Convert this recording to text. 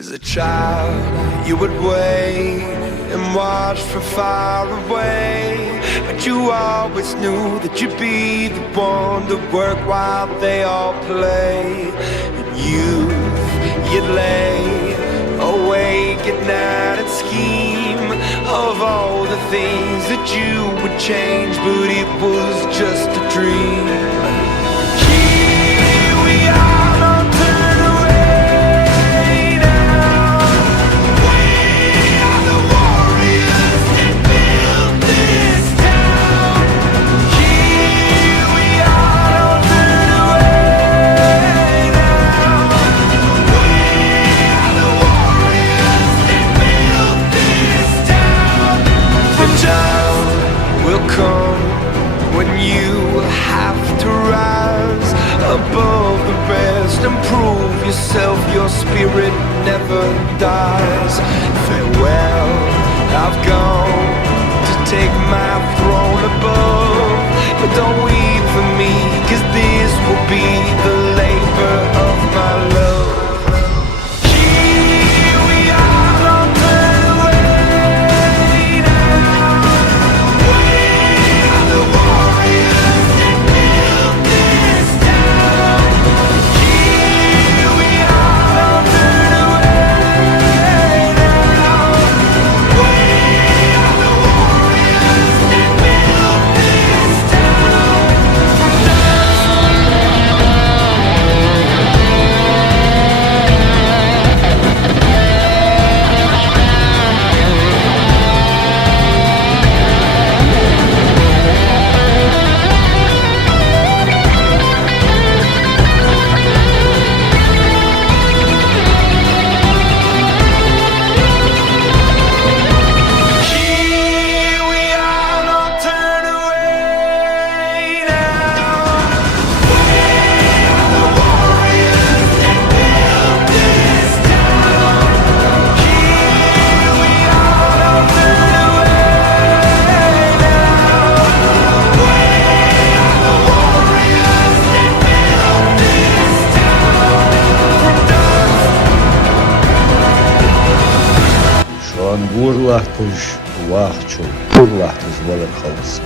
As a child, you would wait and watch from far away, but you always knew that you'd be the one to work while they all play. In youth, you'd lay awake at night and scheme of all the things that you would change, but it was just a dream. Here we are, don't turn away now. We are the warriors that built this town. Here we are, don't turn away now. We are the warriors that built this town. The time will come when you have to rise above the rest and prove yourself. Your spirit never dies. Farewell, I've gone to take my throne above, but don't weep for me, 'cause this will be the labor of my love. Here we are, don't turn away now. We are the warriors that built this town. Here we are, don't turn away now. We are the warriors that built this town. Here we are, don't turn away now. We are the warriors that built this town. Here we are, don't turn away now. We are the warriors that built this town. Şu an vurlahtış, vahçul, vurlahtış balık havası.